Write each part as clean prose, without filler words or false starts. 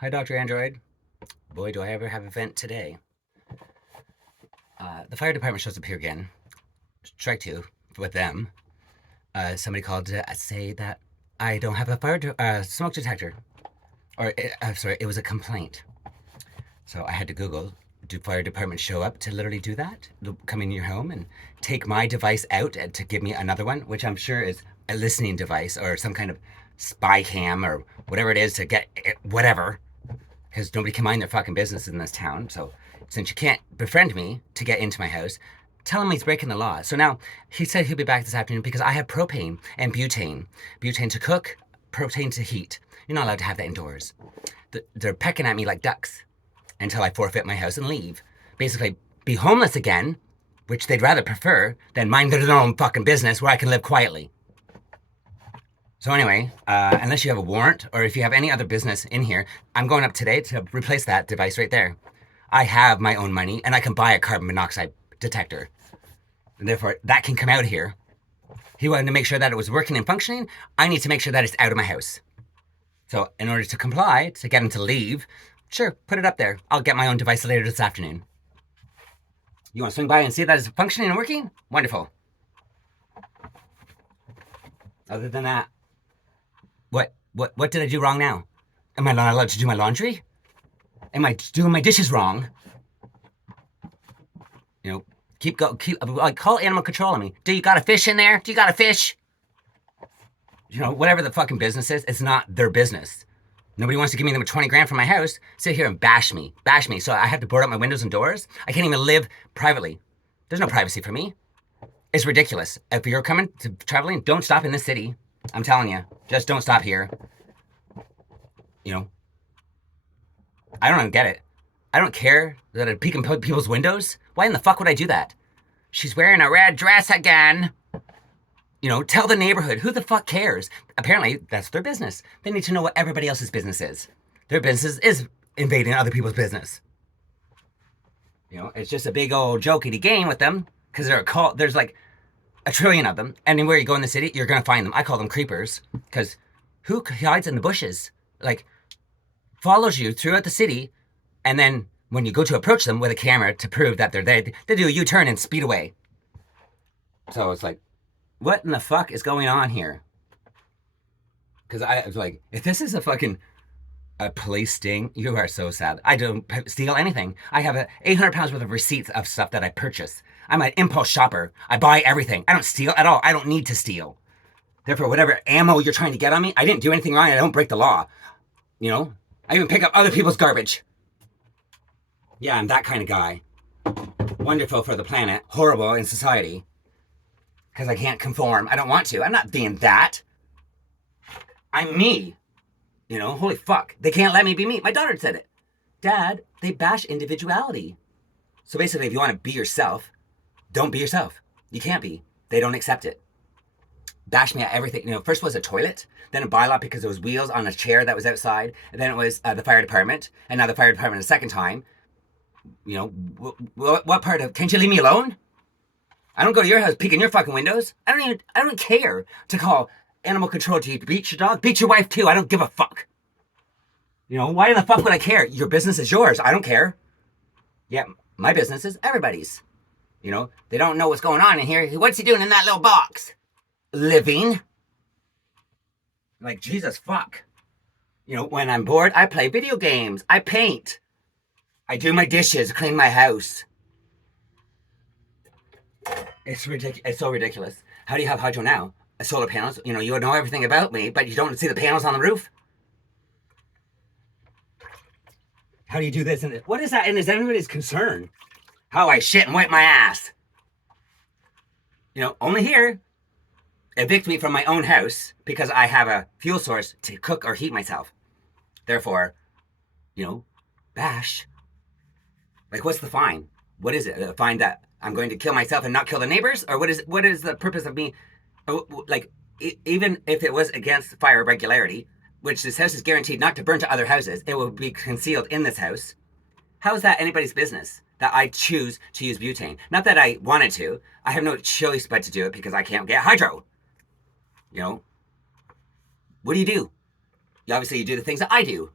Hi, Dr. Android. Boy, do I ever have a vent today. The fire department shows up here again. Strike two with them. Somebody called to say that I don't have a smoke detector. Sorry, it was a complaint. So I had to Google, do fire departments show up to literally do that? Come in your home and take my device out to give me another one, which I'm sure is a listening device or some kind of spy cam or whatever it is to get whatever, because nobody can mind their fucking business in this town. So since you can't befriend me to get into my house, tell him he's breaking the law. So now he said he'll be back this afternoon because I have propane and butane. Butane to cook, propane to heat. You're not allowed to have that indoors. They're pecking at me like ducks until I forfeit my house and leave. Basically, be homeless again, which they'd rather prefer than mind their own fucking business where I can live quietly. So anyway, unless you have a warrant or if you have any other business in here, I'm going up today to replace that device right there. I have my own money and I can buy a carbon monoxide detector. And therefore, that can come out here. He wanted to make sure that it was working and functioning. I need to make sure that it's out of my house. So in order to comply, to get him to leave, sure, put it up there. I'll get my own device later this afternoon. You want to swing by and see that it's functioning and working? Wonderful. Other than that, what did I do wrong now? Am I not allowed to do my laundry? Am I doing my dishes wrong? You know, call animal control on me. Do you got a fish in there? Do you got a fish? You know, whatever the fucking business is, it's not their business. Nobody wants to give me them 20 grand for my house. Sit here and bash me. So I have to board up my windows and doors. I can't even live privately. There's no privacy for me. It's ridiculous. If you're coming to traveling, don't stop in this city. I'm telling you, just don't stop here. You know, I don't get it. I don't care that I peek in people's windows. Why in the fuck would I do that? She's wearing a red dress again. You know, tell the neighborhood. Who the fuck cares? Apparently, that's their business. They need to know what everybody else's business is. Their business is invading other people's business. You know, it's just a big old jokey game with them because there's like a trillion of them. And anywhere you go in the city, you're going to find them. I call them creepers because who hides in the bushes? Like, follows you throughout the city. And then when you go to approach them with a camera to prove that they're there, they do a U-turn and speed away. So it's like, what in the fuck is going on here? Because I was like, if this is a police sting, you are so sad. I don't steal anything. I have 800 pounds worth of receipts of stuff that I purchase. I'm an impulse shopper. I buy everything. I don't steal at all. I don't need to steal. Therefore, whatever ammo you're trying to get on me, I didn't do anything wrong. I don't break the law. You know? I even pick up other people's garbage. Yeah, I'm that kind of guy. Wonderful for the planet. Horrible in society. Because I can't conform. I don't want to. I'm not being that. I'm me. You know, holy fuck. They can't let me be me. My daughter said it. Dad, they bash individuality. So basically, if you want to be yourself, don't be yourself. You can't be. They don't accept it. Bash me at everything. You know, first was a toilet, then a bylaw because there was wheels on a chair that was outside, and then it was the fire department, and now the fire department a second time. You know, what part of, can't you leave me alone? I don't go to your house peeking your fucking windows. I don't care to call animal control to beat your dog. Beat your wife too. I don't give a fuck. You know, why the fuck would I care? Your business is yours. I don't care. Yeah, my business is everybody's. You know, they don't know what's going on in here. What's he doing in that little box? Living. Like, Jesus fuck. You know, when I'm bored, I play video games. I paint. I do my dishes, clean my house. It's ridiculous. It's so ridiculous. How do you have hydro now? Solar panels. You know, you know everything about me, but you don't see the panels on the roof. How do you do this? And what is that? And is anybody's concern? How I shit and wipe my ass. You know, only here. Evict me from my own house because I have a fuel source to cook or heat myself. Therefore, you know, bash. Like, what's the fine? What is it? A fine that I'm going to kill myself and not kill the neighbors? Or what is the purpose of me? Like, even if it was against fire regularity, which this house is guaranteed not to burn to other houses, it will be concealed in this house. How is that anybody's business that I choose to use butane? Not that I wanted to. I have no choice but to do it because I can't get hydro. You know? What do? Obviously, you do the things that I do.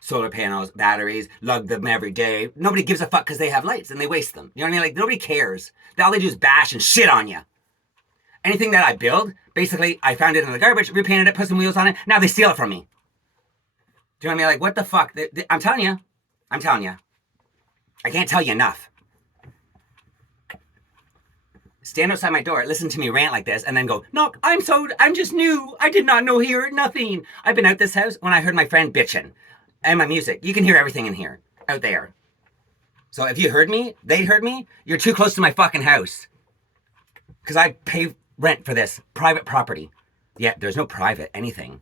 solar panels, batteries, lug them every day. Nobody gives a fuck because they have lights and they waste them. You know what I mean? Like, nobody cares. All they do is bash and shit on you. Anything that I build, basically, I found it in the garbage, repainted it, put some wheels on it. Now they steal it from me. Do you know what I mean? Like, what the fuck? I'm telling you. I can't tell you enough. Stand outside my door, listen to me rant like this, and then go, no, I'm just new. I did not know here, nothing. I've been out this house when I heard my friend bitching. And my music. You can hear everything in here, out there. So if you heard me, they heard me, you're too close to my fucking house. Because I pay rent for this private property. Yeah, there's no private anything.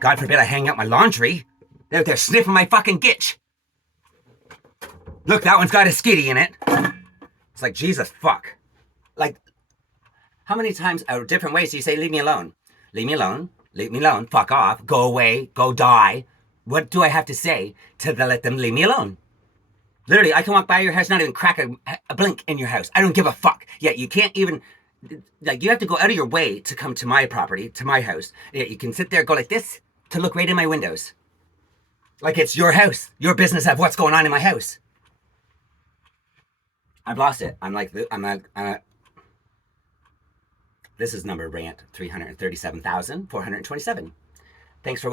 God forbid I hang out my laundry. They're out there sniffing my fucking gitch. Look, that one's got a skitty in it. It's like, Jesus fuck. Like, how many times, different ways do you say, leave me alone? Leave me alone. Leave me alone. Fuck off. Go away. Go die. What do I have to say to let them leave me alone? Literally, I can walk by your house, not even crack a blink in your house. I don't give a fuck. Yet you can't even, like, you have to go out of your way to come to my property, to my house. Yet you can sit there, go like this, to look right in my windows. Like it's your house, your business of what's going on in my house. I've lost it. This is number rant 337,427. Thanks for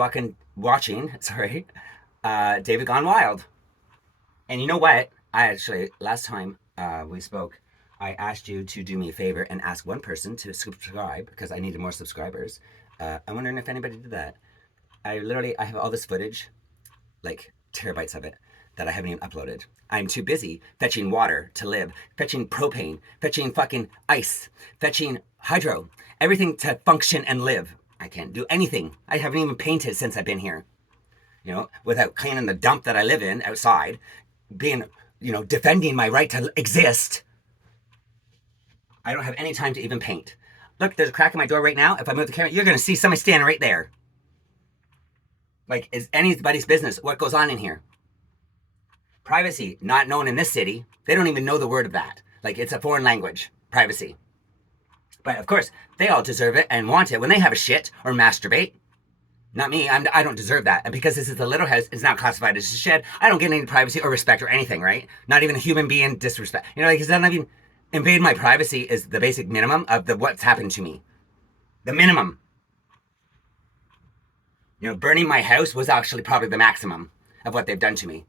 watching. Sorry. David Gone Wild. And you know what? Last time we spoke, I asked you to do me a favor and ask one person to subscribe because I needed more subscribers. I'm wondering if anybody did that. I have all this footage, like terabytes of it, that I haven't even uploaded. I'm too busy fetching water to live, fetching propane, fetching fucking ice, fetching hydro, everything to function and live. I can't do anything. I haven't even painted since I've been here. You know, without cleaning the dump that I live in outside, being, defending my right to exist. I don't have any time to even paint. Look, there's a crack in my door right now. If I move the camera, you're going to see somebody standing right there. Like, is anybody's business what goes on in here? Privacy, not known in this city. They don't even know the word of that. Like, it's a foreign language. Privacy. But, of course, they all deserve it and want it when they have a shit or masturbate. Not me. I don't deserve that. And because this is a little house, it's not classified as a shed, I don't get any privacy or respect or anything, right? Not even a human being disrespect. It's not even invade my privacy is the basic minimum of what's happened to me. The minimum. Burning my house was actually probably the maximum of what they've done to me.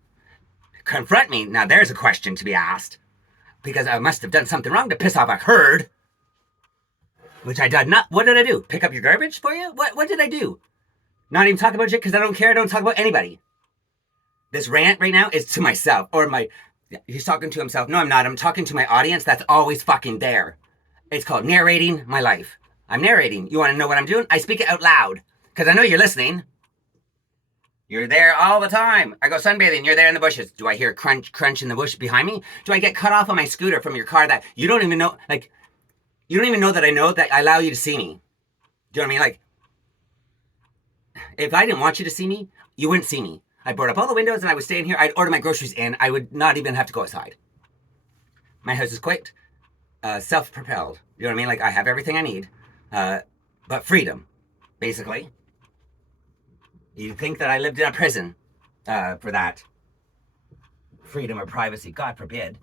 Confront me. Now there's a question to be asked. Because I must have done something wrong to piss off a herd. Which I did not. What did I do? Pick up your garbage for you? What did I do? Not even talk about shit because I don't care. I don't talk about anybody. This rant right now is to myself. He's talking to himself. No, I'm not. I'm talking to my audience that's always fucking there. It's called narrating my life. I'm narrating. You want to know what I'm doing? I speak it out loud. Because I know you're listening. You're there all the time. I go sunbathing. You're there in the bushes. Do I hear crunch in the bush behind me? Do I get cut off on my scooter from your car that you don't even know? Like, you don't even know that I allow you to see me. Do you know what I mean? Like, if I didn't want you to see me, you wouldn't see me. I board up all the windows and I would stay in here. I'd order my groceries in. I would not even have to go outside. My house is quite self-propelled. You know what I mean? Like, I have everything I need. But freedom, basically. You'd think that I lived in a prison for that. Freedom or privacy, God forbid.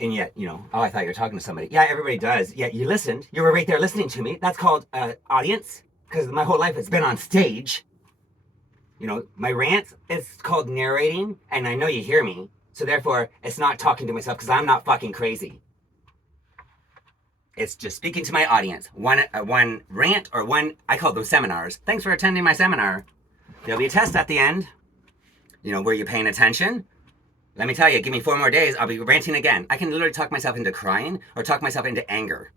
And yet, I thought you were talking to somebody. Yeah, everybody does. Yeah, you listened. You were right there listening to me. That's called audience. Because my whole life it's been on stage. My rants, it's called narrating. And I know you hear me. So therefore, it's not talking to myself because I'm not fucking crazy. It's just speaking to my audience. One rant or I call them seminars. Thanks for attending my seminar. There'll be a test at the end. Were you paying attention? Let me tell you, give me 4 more days, I'll be ranting again. I can literally talk myself into crying or talk myself into anger.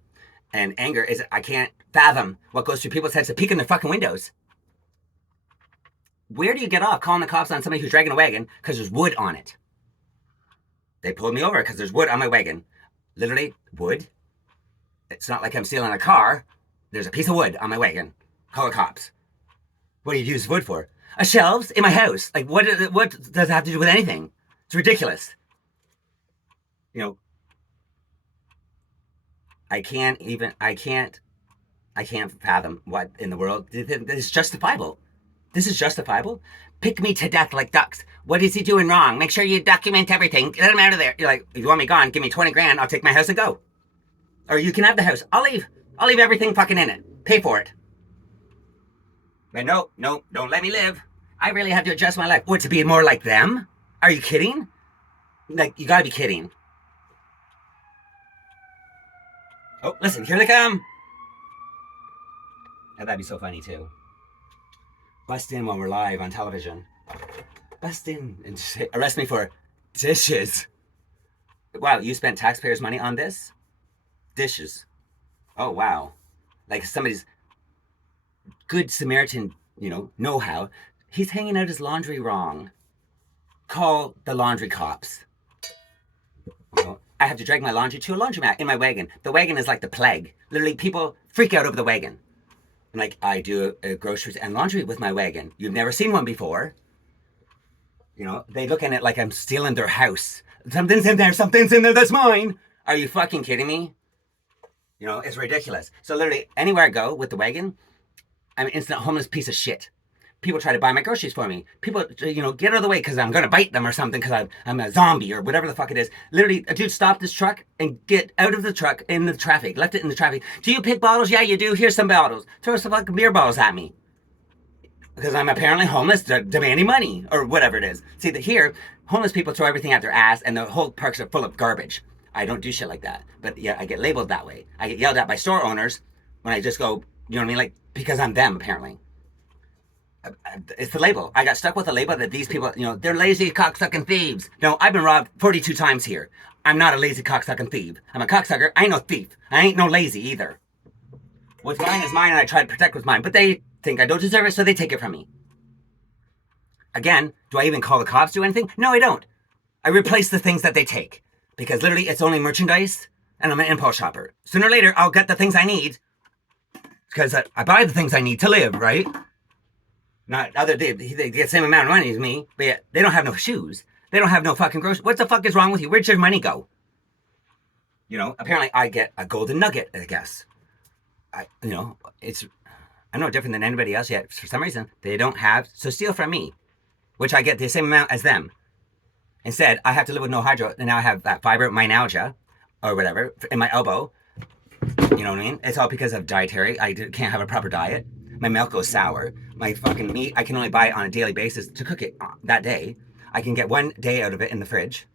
And anger is, I can't fathom what goes through people's heads to peek in their fucking windows. Where do you get off calling the cops on somebody who's dragging a wagon because there's wood on it? They pulled me over because there's wood on my wagon. Literally, wood. It's not like I'm stealing a car. There's a piece of wood on my wagon. Call the cops. What do you use wood for? Shelves in my house. Like, what does it have to do with anything? It's ridiculous. I can't fathom what in the world. It's justifiable. This is justifiable. Pick me to death like ducks. What is he doing wrong? Make sure you document everything. Get him out of there. You're like, if you want me gone, give me 20 grand. I'll take my house and go. Or you can have the house. I'll leave. I'll leave everything fucking in it. Pay for it. But no, don't let me live. I really have to adjust my life. What, to be more like them? Are you kidding? Like, you gotta be kidding. Oh, listen, here they come. Oh, that'd be so funny too. Bust in when we're live on television. Bust in and say, arrest me for dishes. Wow, you spent taxpayers' money on this? Dishes. Oh, wow. Like somebody's good Samaritan, know-how. He's hanging out his laundry wrong. Call the laundry cops. I have to drag my laundry to a laundromat in my wagon. The wagon is like the plague. Literally, people freak out over the wagon. Like, I do groceries and laundry with my wagon. You've never seen one before. They look at it like I'm stealing their house. Something's in there that's mine. Are you fucking kidding me? It's ridiculous. So literally, anywhere I go with the wagon, I'm an instant homeless piece of shit. People try to buy my groceries for me. People, get out of the way because I'm going to bite them or something because I'm a zombie or whatever the fuck it is. Literally, a dude stopped his truck and get out of the truck in the traffic. Left it in the traffic. Do you pick bottles? Yeah, you do. Here's some bottles. Throw some fucking beer bottles at me. Because I'm apparently homeless, demanding money or whatever it is. See, here, homeless people throw everything at their ass and the whole parks are full of garbage. I don't do shit like that. But yeah, I get labeled that way. I get yelled at by store owners when I just go, you know what I mean? Like, because I'm them, apparently. It's the label. I got stuck with the label that these people, they're lazy, cocksucking thieves. No, I've been robbed 42 times here. I'm not a lazy, cocksucking thief. I'm a cocksucker. I ain't no thief. I ain't no lazy either. What's mine is mine, and I try to protect what's mine. But they think I don't deserve it, so they take it from me. Again, do I even call the cops, do anything? No, I don't. I replace the things that they take. Because literally, it's only merchandise, and I'm an impulse shopper. Sooner or later, I'll get the things I need. Because I buy the things I need to live, right? Not other they get the same amount of money as me, but yet they don't have no shoes. They don't have no fucking groceries. What the fuck is wrong with you? Where'd your money go? Apparently I get a golden nugget, I guess. I'm no different than anybody else yet. For some reason, they don't have, so steal from me, which I get the same amount as them. Instead, I have to live with no hydro, and now I have that fibromyalgia, or whatever, in my elbow. You know what I mean? It's all because of dietary. I can't have a proper diet. My milk goes sour. My fucking meat, I can only buy it on a daily basis to cook it that day. I can get 1 day out of it in the fridge.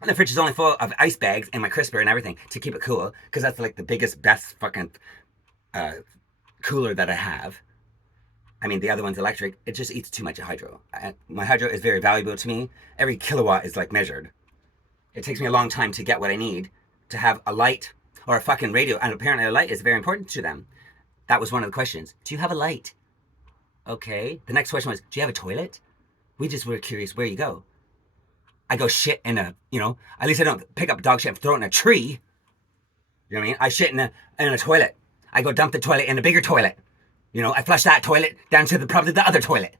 And the fridge is only full of ice bags and my crisper and everything to keep it cool. Because that's like the biggest, best fucking cooler that I have. I mean, the other one's electric. It just eats too much hydro. My hydro is very valuable to me. Every kilowatt is like measured. It takes me a long time to get what I need to have a light or a fucking radio. And apparently a light is very important to them. That was one of the questions. Do you have a light? Okay. The next question was, do you have a toilet? We just were curious where you go. I go shit in a, at least I don't pick up dog shit and throw it in a tree. You know what I mean? I shit in a toilet. I go dump the toilet in a bigger toilet. I flush that toilet down to probably the other toilet.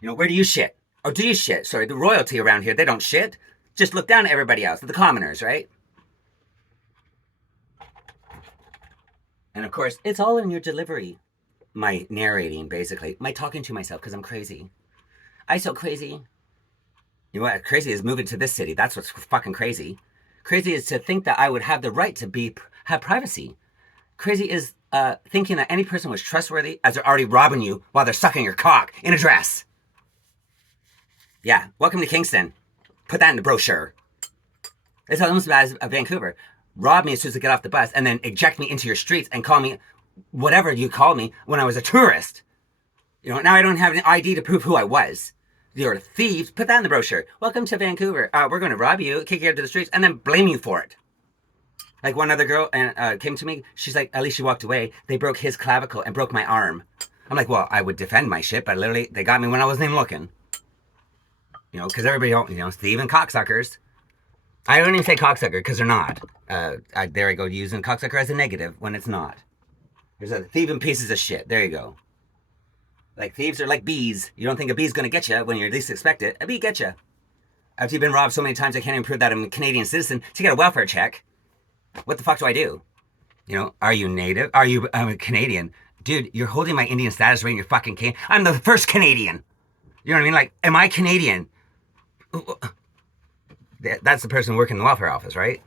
Where do you shit? Or do you shit? Sorry, the royalty around here, they don't shit. Just look down at everybody else, the commoners, right? And of course, it's all in your delivery. My narrating, basically. My talking to myself, because I'm crazy. I so crazy. You know what? Crazy is moving to this city. That's what's fucking crazy. Crazy is to think that I would have the right to have privacy. Crazy is thinking that any person was trustworthy as they're already robbing you while they're sucking your cock in a dress. Yeah, welcome to Kingston. Put that in the brochure. It's almost as bad as Vancouver. Rob me as soon as I get off the bus and then eject me into your streets and call me whatever you called me when I was a tourist. Now I don't have an ID to prove who I was. You're thieves. Put that in the brochure. Welcome to Vancouver. We're going to rob you, kick you out to the streets, and then blame you for it. Like one other girl came to me. She's like, at least she walked away. They broke his clavicle and broke my arm. I'm like, well, I would defend my shit, but literally they got me when I wasn't even looking. Because everybody, thieving cocksuckers. I don't even say cocksucker because they're not. There I go, using cocksucker as a negative when it's not. There's a thieving pieces of shit. There you go. Like thieves are like bees. You don't think a bee's going to get you when you least expect it. A bee gets you. After you've been robbed so many times, I can't even prove that I'm a Canadian citizen to get a welfare check. What the fuck do I do? Are you native? Are you Canadian? dude, you're holding my Indian status right in your fucking cane. I'm the first Canadian. You know what I mean? Like, am I Canadian? That's the person working in the welfare office, right?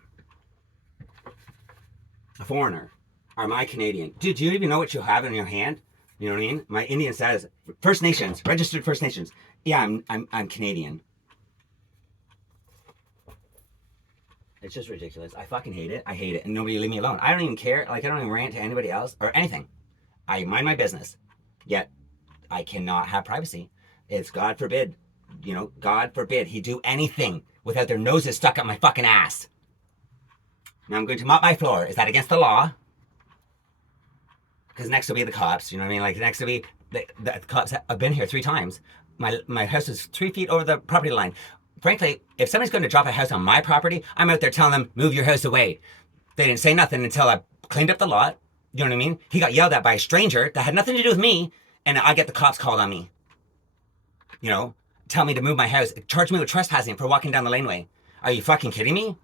A foreigner. Am I Canadian? Dude, do you even know what you have in your hand? You know what I mean? My Indian status. First Nations. Registered First Nations. Yeah, I'm Canadian. It's just ridiculous. I fucking hate it. I hate it. And nobody leave me alone. I don't even care. Like, I don't even rant to anybody else or anything. I mind my business. Yet, I cannot have privacy. It's God forbid. You know, God forbid he do anything without their noses stuck up my fucking ass. Now I'm going to mop my floor. Is that against the law? Because next will be the cops. You know what I mean? Like, next will be the cops. I've been here 3 times. My house is 3 feet over the property line. Frankly, if somebody's going to drop a house on my property, I'm out there telling them, move your house away. They didn't say nothing until I cleaned up the lot. You know what I mean? He got yelled at by a stranger that had nothing to do with me, and I get the cops called on me. You know, tell me to move my house, charge me with trespassing for walking down the laneway. Are you fucking kidding me?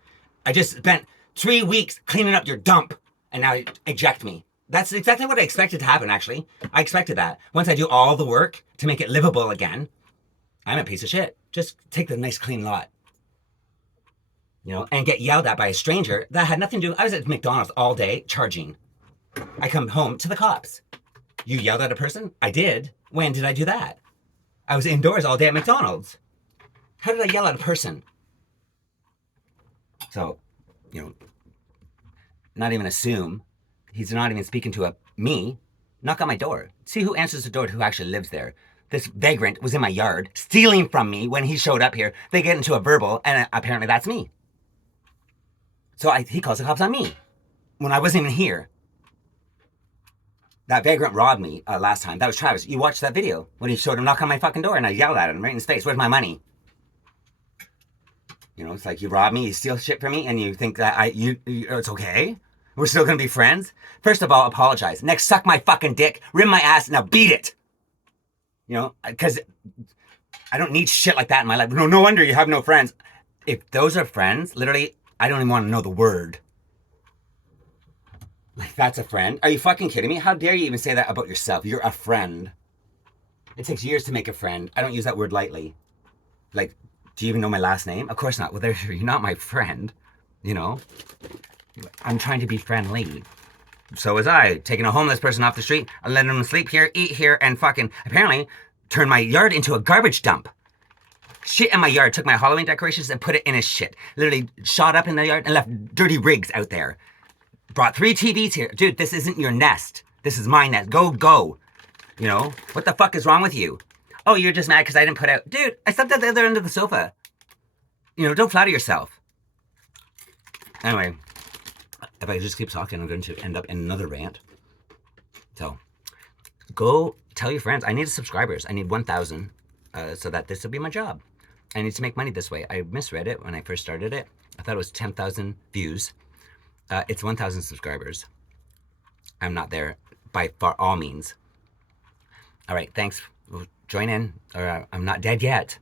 I just spent 3 weeks cleaning up your dump, and now you eject me. That's exactly what I expected to happen, actually. I expected that. Once I do all the work to make it livable again, I'm a piece of shit. Just take the nice clean lot. You know, and get yelled at by a stranger that had nothing to do. I was at McDonald's all day charging. I come home to the cops. You yelled at a person? I did. When did I do that? I was indoors all day at McDonald's. How did I yell at a person? So, you know, not even assume. He's not even speaking to me. Knock on my door. See who answers the door to who actually lives there. This vagrant was in my yard, stealing from me when he showed up here. They get into a verbal, and apparently that's me. So he calls the cops on me when I wasn't even here. That vagrant robbed me last time. That was Travis. You watched that video when he showed him knock on my fucking door, and I yelled at him right in his face. Where's my money? You know, it's like you rob me, you steal shit from me, and you think that it's okay? We're still gonna be friends? First of all, apologize. Next, suck my fucking dick, rim my ass, now beat it. You know, because I don't need shit like that in my life. No wonder you have no friends. If those are friends, literally, I don't even want to know the word. Like, that's a friend? Are you fucking kidding me? How dare you even say that about yourself? You're a friend. It takes years to make a friend. I don't use that word lightly. Like, do you even know my last name? Of course not. Well, you're not my friend, you know? I'm trying to be friendly. So was I, taking a homeless person off the street and letting him sleep here, eat here, and fucking, apparently, turn my yard into a garbage dump. Shit in my yard, took my Halloween decorations and put it in his shit. Literally shot up in the yard and left dirty rigs out there. Brought 3 TVs here. Dude, this isn't your nest. This is my nest. Go. You know? What the fuck is wrong with you? Oh, you're just mad because I didn't put out... Dude, I slept at the other end of the sofa. You know, don't flatter yourself. Anyway... If I just keep talking, I'm going to end up in another rant. So, go tell your friends. I need subscribers. I need 1,000 so that this will be my job. I need to make money this way. I misread it when I first started it. I thought it was 10,000 views. It's 1,000 subscribers. I'm not there by far all means. All right, thanks. Join in. I'm not dead yet.